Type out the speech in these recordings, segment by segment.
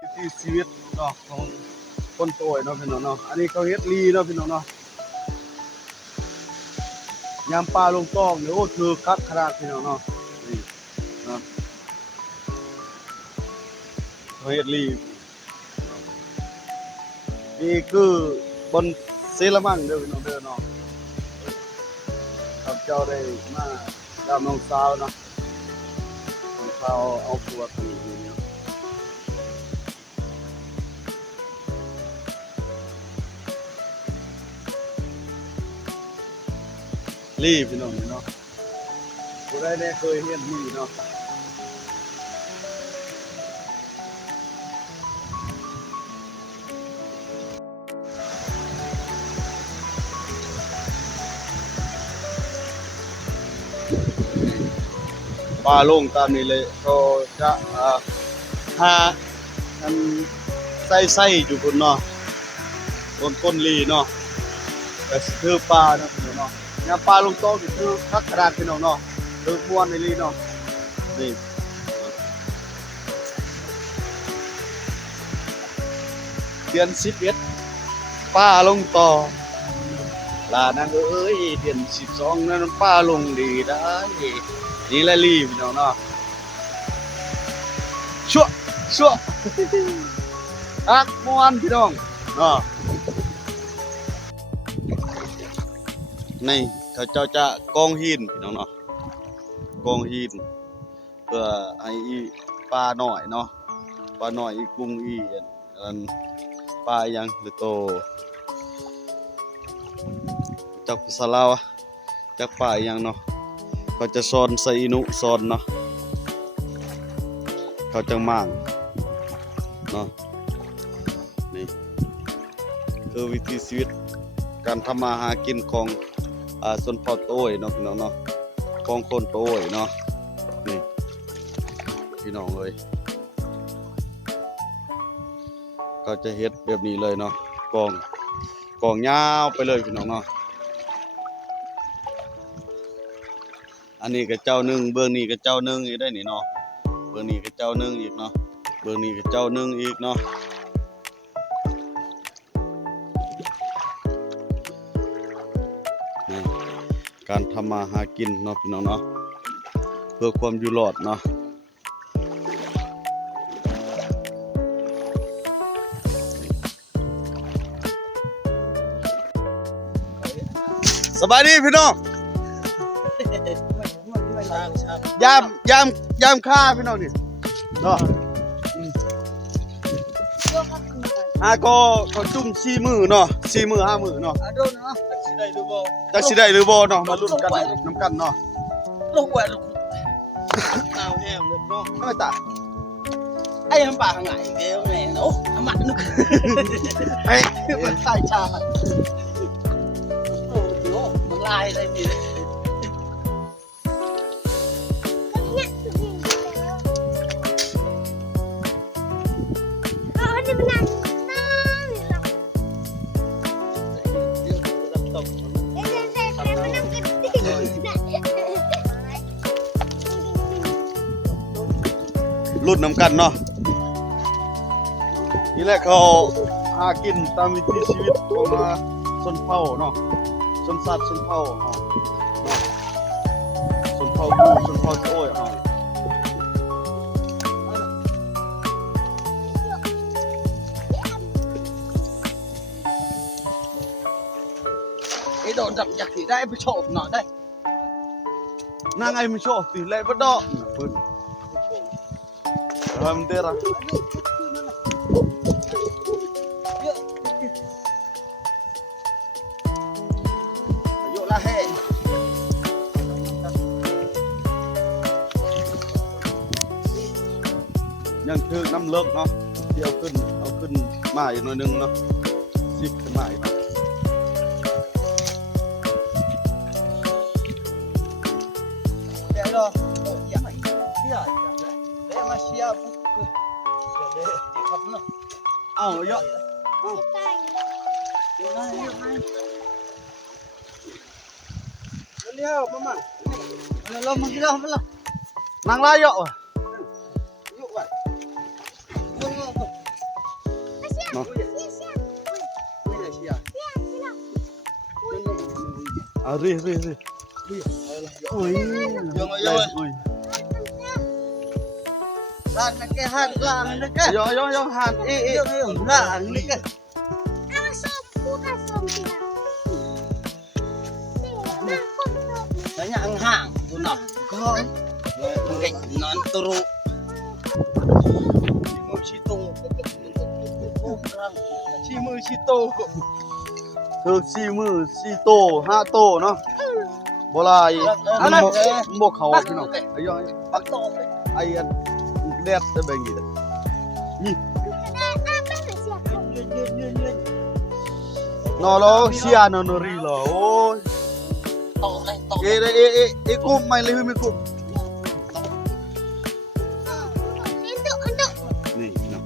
ที่ชีวิตเนาะของคนโตยเนาะพี่น้องเนาะอันนี้เขาเฮ็ดลีเนาะพี่น้องเนาะยามปลาลงต้องเนี่ยโอ้คือคักขนาดพี่น้องเนาะนี่เนาะเขาเฮ็ดลีนี่คือบนเซรามังเด้อพี่น้องเด้อเนาะครับเจ้าได้มาดำน้องสาวเนาะน้องสาวเอาขวดนี่เนาะลีพี่น้องเนาะผู้ใดได้เคยเห็นลีเนาะปลาลงตามนี้เลยเขาจะหาอันไส้อยู่บนเนาะบนต้นลีเนาะแต่คือปลาเนาะพี่น้องเนาะยามปลาลงโต๊ะก็คือคักขนาดพี่น้องเนาะคือม่วนในลีเนาะนี่เดือน11ป้าลงต่อลานางเอ้ยเดือน12นั้นป้าลงดีได้นี่แหละลีพี่น้องเนาะชั่วอักม่วนพี่น้องเนาะนี่เขาเจ้าจะกองหินพี่น้องเนาะกองหินเพื่อให้ปลาหน่อยเนาะปลาหน่อยกุ้งอันปลายังหรือโตจักภาษาลาวจักปลายังเนาะเขาจะซอนใส่อินุซอนเนาะเขาจะมั่งเนาะนี่คือวิถีชีวิตการทำมาหากินของชนเผ่าโต้ยเนาะพี่น้องเนาะของคนโต้ยเนาะนี่พี่น้องเลยก็จะเฮ็ดแบบนี้เลยเนาะกองยาวไปเลยพี่น้องเนาะอันนี้ก็เจ้าหนึ่งเบื้องนี้ก็เจ้าหนึ่งอีกได้นี่เนาะเบื้องนี้ก็เจ้าหนึ่งอีกเนาะเบื้องนี้ก็เจ้าหนึ่งอีกเนาะนี่การทำมาหากินเนาะพี่น้องเนาะเพื่อความอยู่รอดเนาะสบายดีพี่น้องยามค่าพี่น้องนี่เนาะก็จุ่ม4 มื้อเนาะ4 มื้อ5 มื้อเนาะจักสิได้หรือบ่เนาะมาลุ้นกันน้ำกันเนาะลูกแหวนลูกเอาแห้งเลยเนาะ ไม่ตา ไอ้มันปากหงายเกลียวไงโอ้อามันนึกไอ้มันใส่ชาโอ้โหมันลายอะไรมีลุ้นน้ำกันเนาะนี่แหละเขาหากินตามวิถีชีวิตของชนเผ่าเนาะชนสัตว์ชนเผ่าเนาะชนเผ่ากูชนเผ่าโต้ยเนาะไอ้โดนจับอยากสีได้ไปโฉบหน่อยได้นางไอ้ไม่ชอบสิเลยบ่ดอกเพิ่นAlhamdulillah. Ayo lah he. ยังคือน้ำเลิกเนาะที่เอาขึ้นมาอีกหน่อยนึงเนาะซิกขึ้นมาอีกเนาะเดี๋ยวรออย่าเดี๋ยวมาเชียร์บุ๊กเดี๋ยวครับเนาะ เอาเยอะเร็วมาเรามากินเรามาเรา นางลายเยอะ อยู่ไว้ เนาะเอารีโอ้ยยังอุ้ย Lan cái hạt làng đấy cái. ยหันอี Làng đấy cái. Nó nhang hàng của nó. Con. Cái nón turu. Chi mư chi tô. คือ4 มื้อ4โต5โตเนาะบ่หลายบ่เข้าพี่น้องไอ้ย Bắt tôm đấy. ไอ้อันแดดได้เบิ่งอีกนี่ Nhuyễn. นอโลเชียนอนรีโลโอ้ย To đây to. เอกุมไม่เลยไม่กุมนี่เนาะ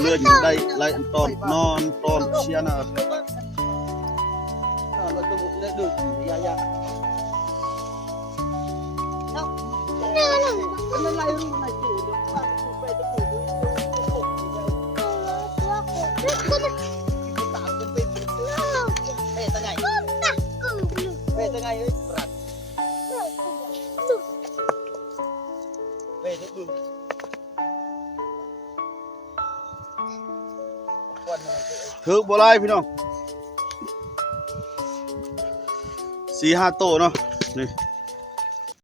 เลื่อนได้ไล่อันตอนนอนตอนเชียนะ Nó tụi một lấy được ya ya. Nó lại luôn này chủ được. Về tới chủ về tới ngày ấy về tới bự quần này ถือบ่หลายพี่น้อง4-5โตเนาะนี่